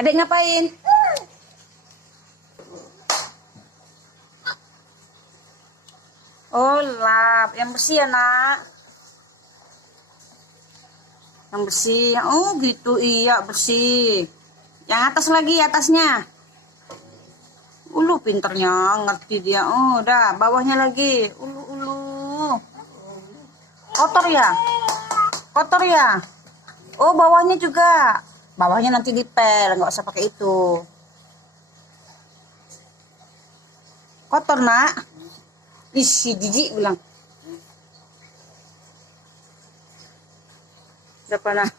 Adik ngapain? Oh, lap. Yang bersih ya, nak? Yang bersih. Oh, gitu. Iya, bersih. Yang atas lagi, atasnya. Ulu, pinternya. Ngerti dia. Oh, udah. Bawahnya lagi. Ulu. Kotor ya? Kotor ya? Oh, bawahnya juga. Bawahnya nanti dipel. Nggak usah pakai itu. Kotor, nak. Isi jijik bilang. Siapa, nak?